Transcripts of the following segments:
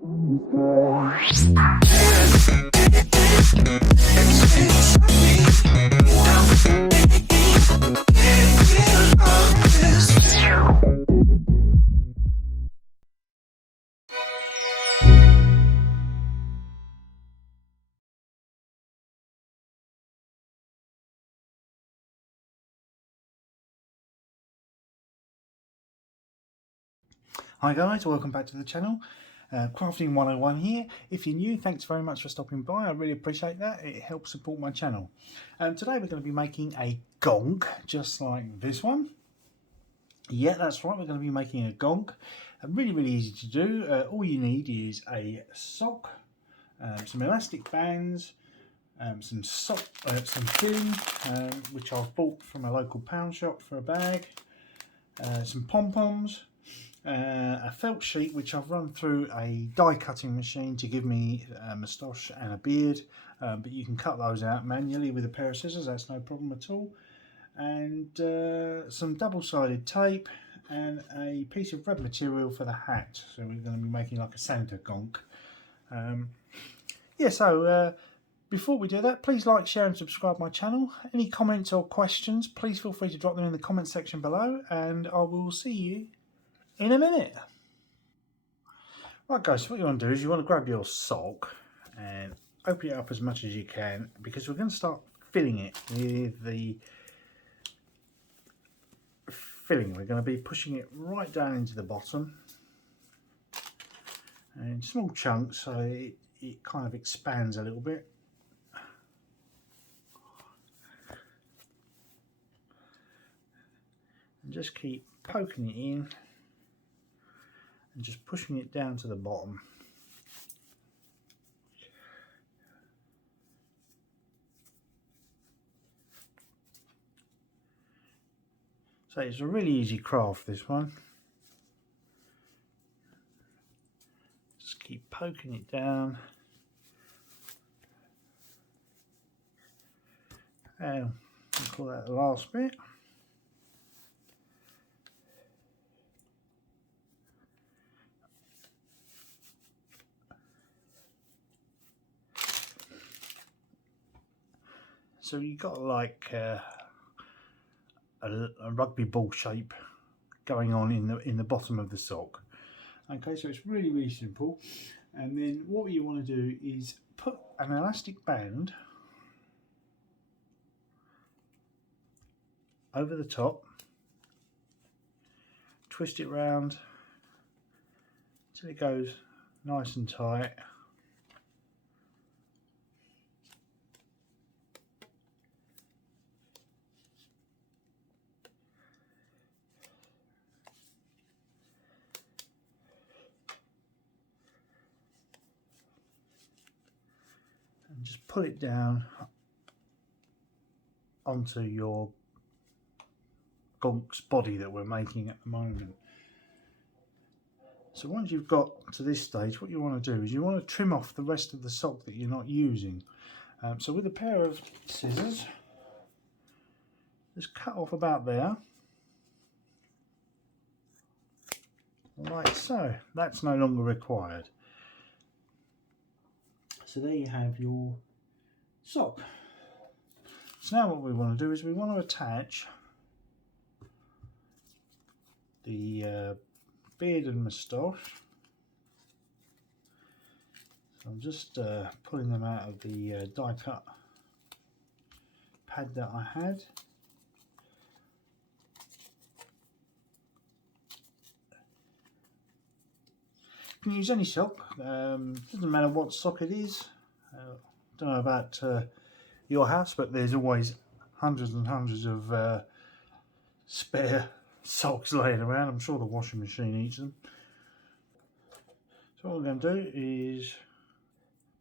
Hi guys, welcome back to the channel. Crafting 101 here. If you're new, thanks very much for stopping by. I really appreciate that. It helps support my channel. Today we're going to be making a gonk, just like this one. Yeah, that's right, we're going to be making a gonk. Really easy to do. All you need is a sock, some elastic bands, some filling, which I've bought from a local pound shop for a bag, some pom-poms, a felt sheet which I've run through a die cutting machine to give me a moustache and a beard, but you can cut those out manually with a pair of scissors, that's no problem at all, and some double-sided tape and a piece of red material for the hat. So we're going to be making like a Santa gonk. Before we do that, please like, share and subscribe my channel. Any comments or questions, please feel free to drop them in the comment section below, and I will see you in a minute. Right guys, so what you want to do is you want to grab your sock and open it up as much as you can, because we're going to start filling it with the filling. We're going to be pushing it right down into the bottom and small chunks, so it kind of expands a little bit. And just keep poking it in and just pushing it down to the bottom. So it's a really easy craft, this one. Just keep poking it down. And we'll call that the last bit. So you've got like a rugby ball shape going on in the bottom of the sock. Okay, so it's really simple. And then what you want to do is put an elastic band over the top, twist it round until it goes nice and tight. And just pull it down onto your gonk's body that we're making at the moment. So once you've got to this stage, what you want to do is you want to trim off the rest of the sock that you're not using. So with a pair of scissors, just cut off about there, like so. That's no longer required. So there you have your sock. So now what we want to do is we want to attach the beard and moustache. So I'm just pulling them out of the die cut pad that I had. You can use any sock, doesn't matter what sock it is. Don't know about your house, but there's always hundreds and hundreds of spare socks laying around. I'm sure the washing machine eats them. So what we're going to do is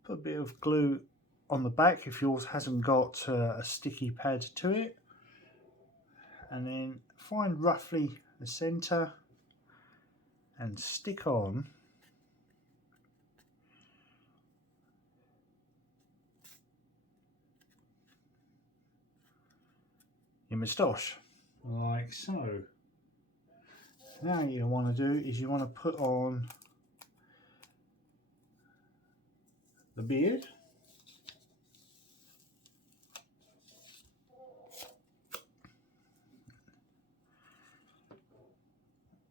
put a bit of glue on the back if yours hasn't got a sticky pad to it, and then find roughly the centre and stick on your moustache, like so. Now what you want to do is you want to put on the beard.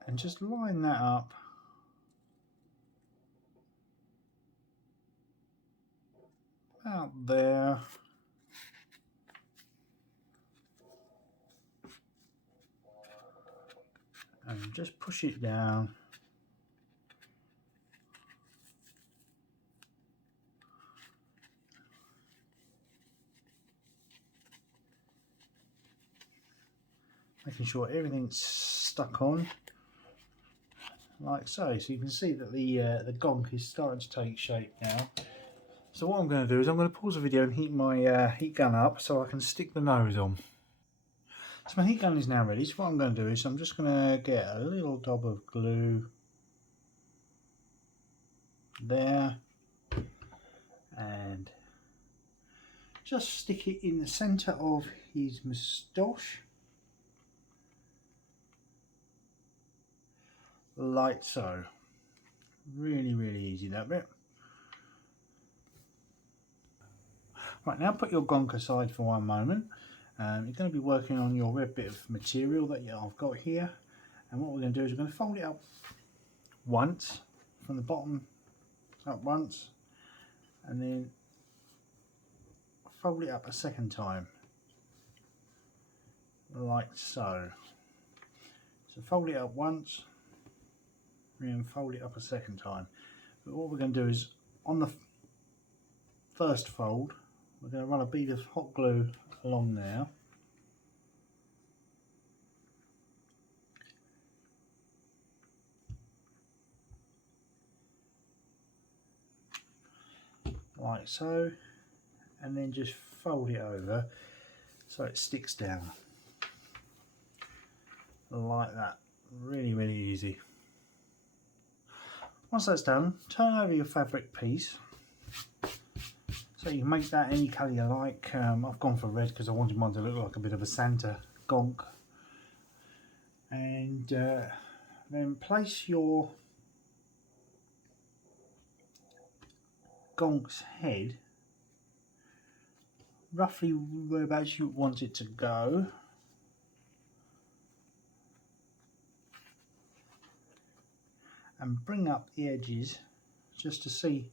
And just line that up about there. And just push it down. Making sure everything's stuck on, like so. So you can see that the gonk is starting to take shape now. So what I'm going to do is I'm going to pause the video and heat my heat gun up so I can stick the nose on. So my heat gun is now ready. So what I'm going to do is I'm just going to get a little dab of glue there and just stick it in the centre of his moustache, like so. Really easy, that bit. Right, now put your gonk aside for one moment. You're going to be working on your red bit of material that I've got here, and what we're going to do is we're going to fold it up once from the bottom up once, and then fold it up a second time, like so. So fold it up once and fold it up a second time. But what we're going to do is on the first fold we're going to run a bead of hot glue along there, like so, and then just fold it over so it sticks down like that. Really easy. Once that's done, turn over your fabric piece so you can make that any colour you like. I've gone for red because I wanted mine to look like a bit of a Santa gonk. And then place your gonk's head roughly whereabouts you want it to go. And bring up the edges just to see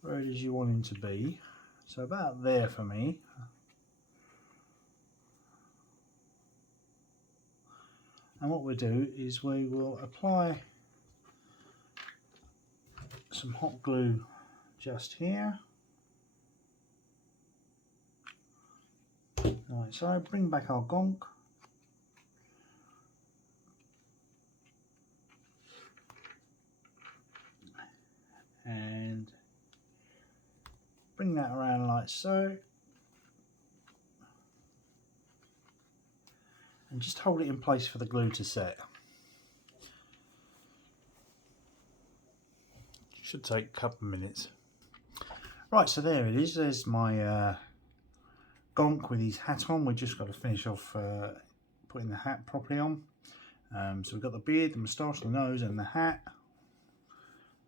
where it is you want him to be. So about there for me. And what we'll do is we will apply some hot glue just here, like so. Bring back our gonk, and bring that around like so, and just hold it in place for the glue to set. Should take a couple of minutes. Right, so there it is. There's my gonk with his hat on. We've just got to finish off putting the hat properly on. So we've got the beard, the moustache, the nose and the hat.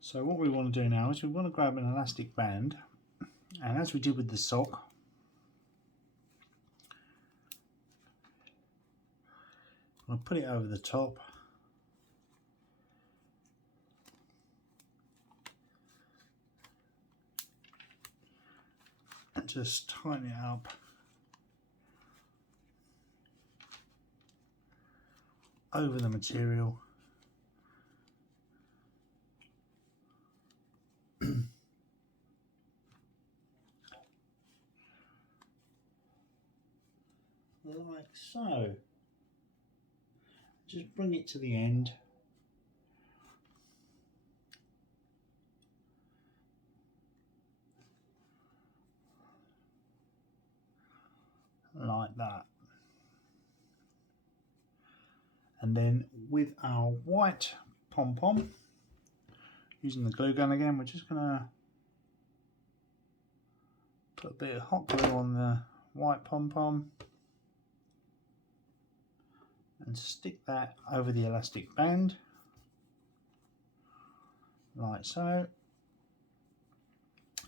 So what we want to do now is we want to grab an elastic band, and as we did with the sock, I'll put it over the top. And just tighten it up over the material. Like so. Just bring it to the end. Like that. And then with our white pom-pom, using the glue gun again, we're just going to put a bit of hot glue on the white pom-pom and stick that over the elastic band. like so.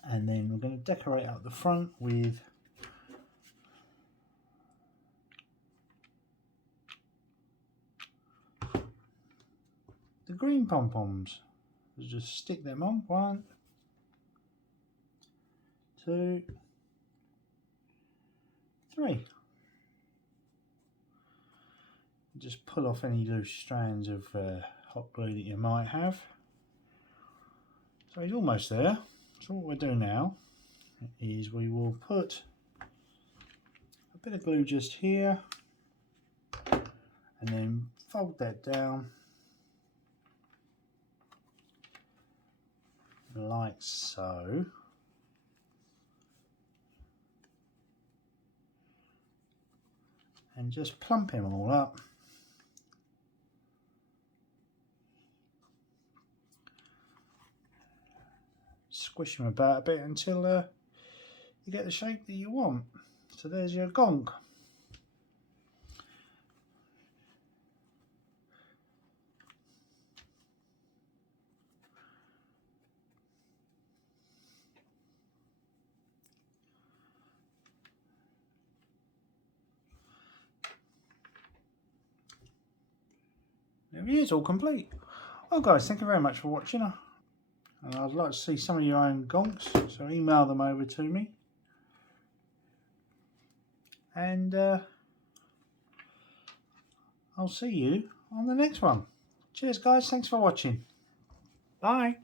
And then we're going to decorate up the front with the green pom-poms. Just stick them on. 1, 2, 3. Just pull off any loose strands of hot glue that you might have. So he's almost there. So what we'll do now is we will put a bit of glue just here and then fold that down like so. And just plump him all up. Squish them about a bit until you get the shape that you want. So there's your gonk. There he is, all complete. Well guys, thank you very much for watching. I'd like to see some of your own gonks, so email them over to me. And I'll see you on the next one. Cheers guys, thanks for watching. Bye.